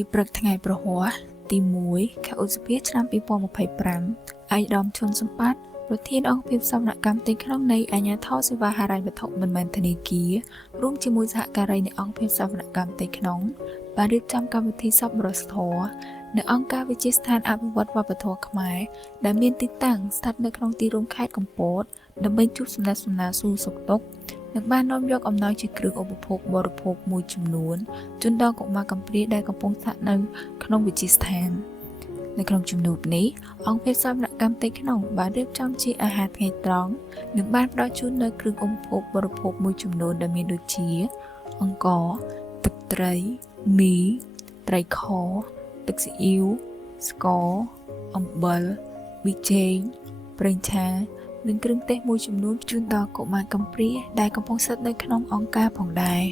ពីព្រឹកថ្ងៃប្រហ័សទី1 ខែឧសភាឆ្នាំ2025 អាយដាមឈុនសម្បត្តិប្រធានអង្គភិបសម្រាប់កម្មទីក្នុងនៃអាជ្ញាធរសេវាហិរញ្ញវត្ថុមិនមែនធនាគាររួមជាមួយសហការីនៃអង្គភិបសម្រាប់កម្មទីក្នុងបានរៀបចំកម្មវិធីសប្បុរសធម៌នៅអង្គការវិទ្យាស្ថានអភិវឌ្ឍវប្បធម៌ខ្មែរដែលមានទីតាំងស្ថិតនៅក្នុងទីរួមខេត្តកំពតដើម្បីជួបសំណេះសំណាលសួរសុខទុក្ខនិងបាននាំយកអំណោយជាគ្រឿងឧបភោគបរិភោគមួយចំនួនជូនដល់កុមារកំព្រាដែលកំពុងស្ថិតនៅក្នុងវិទ្យាស្ថាននៅក្នុងជំនួបនេះអង្គភាពសម្រាប់កម្មទីក្នុងបានរៀបចំជាអាហារថ្ងៃត្រង់និងបានផ្ដល់ជូននូវគ្រឿងឧបភោគបរិភោគមួយចំនួនដែលមានដូចជាអង្ករទឹកត្រីមីត្រីខទឹកស៊ីអ៊ីវស្ករអំបិលប៊ីចេងប្រេងឆានិងគ្រឿងទេសមួយចំនួនជូនដល់កុមារកំព្រាដែលកំពុងស្ថិតនៅក្នុងអង្គការផងដែរ